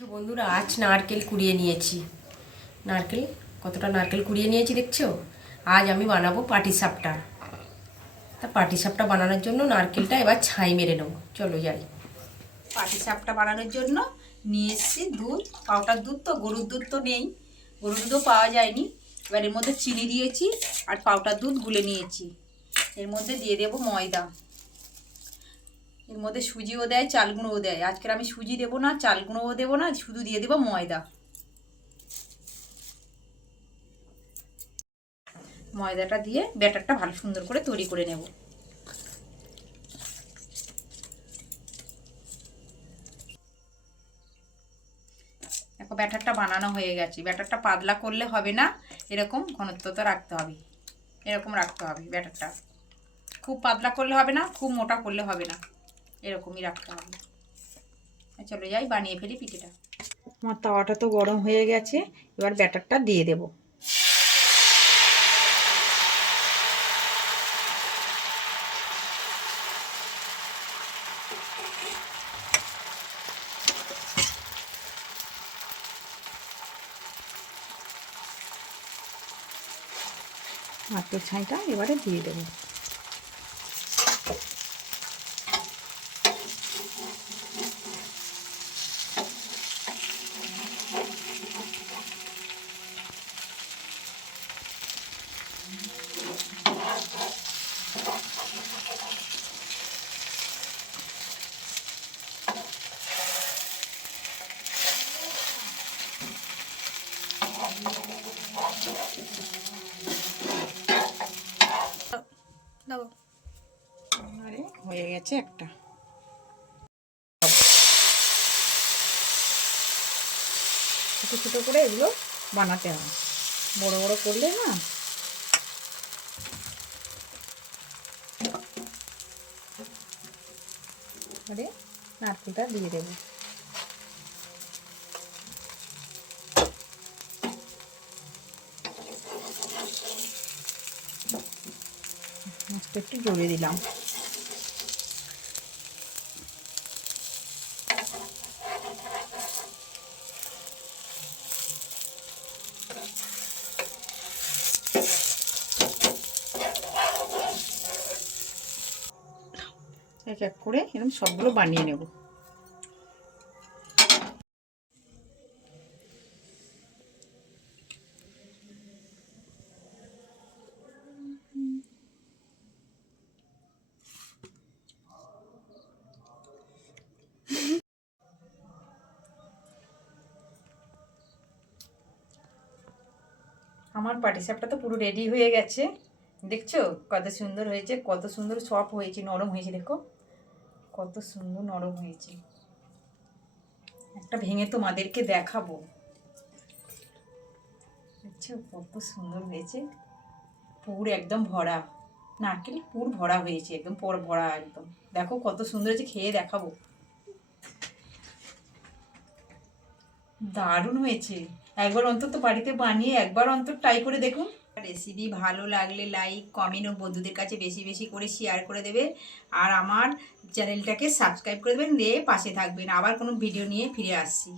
বন্ধুরা, আজ নারকেল কুড়িয়ে নিয়েছি। কতটা নারকেল কুড়িয়ে নিয়েছি দেখছো। আজ আমি বানাবো পাটিসাপটা। তা পাটিসাপটা বানানোর জন্য নারকেলটা এবার ছাই মেরে নেবো। চলো যাই। পাটিসাপটা বানানোর জন্য নিয়ে এসেছি দুধ, পাউডার দুধ। তো গরুর দুধ তো নেই, গরুর দুধও পাওয়া যায়নি। এবার এর মধ্যে চিনি দিয়েছি আর পাউডার দুধ গুলে নিয়েছি। এর মধ্যে দিয়ে দেবো ময়দা। এর মধ্যে সুজিও দেয়, চাল গুঁড়োও দেয়। আজকের আমি সুজি দেবো না, চাল গুঁড়োও দেবো না, শুধু দিয়ে দেবো ময়দা। ময়দাটা দিয়ে ব্যাটারটা ভালো সুন্দর করে তৈরি করে নেব। দেখো ব্যাটারটা বানানো হয়ে গেছে। ব্যাটারটা পাতলা করলে হবে না, এরকম ঘনত্বটা রাখতে হবে। এরকম রাখতে হবে ব্যাটারটা। খুব পাতলা করলে হবে না, খুব মোটা করলে হবে না, এরকমই রাখতে হবে। চলো যাই, বানিয়ে ফেলি পিঠেটা। আমার তাওয়াটা তো গরম হয়ে গেছে, এবার ব্যাটারটা দিয়ে দেবো। নারকেল ছাইটা এবারে দিয়ে দেবো। আরে হয়ে গেছে একটা। ছোটো ছোটো করে এগুলো বানাতে হয়, বড় বড় করলে না। আরে নারকেলটা দিয়ে দেবো। একটু জড়িয়ে দিলাম। এক এক করে এরকম সবগুলো বানিয়ে নেব। আমার পাটিসাপটা তো পুরো রেডি হয়ে গেছে। দেখছো কত সুন্দর হয়েছে, কত সুন্দর সফট হয়েছে, নরম হয়েছে। দেখো কত সুন্দর নরম হয়েছে। একটা ভেঙে তোমাদেরকে দেখাবো। দেখছো কত সুন্দর হয়েছে, পুর একদম ভরা। নারকেল পুর ভরা হয়েছে, একদম ভরা একদম। দেখো কত সুন্দর হয়েছে, খেয়ে দেখাবো। দারুণ হয়েছে। একবার অন্তত বাড়িতে বানিয়ে একবার অন্তত ট্রাই করে দেখুন। রেসিপি ভালো লাগলে লাইক, কমেন্ট ও বন্ধুদের কাছে বেশি বেশি করে শেয়ার করে দেবে। আর আমার চ্যানেলটাকে সাবস্ক্রাইব করে দেবেন, দিয়ে পাশে থাকবেন। আবার কোনো ভিডিও নিয়ে ফিরে আসছি।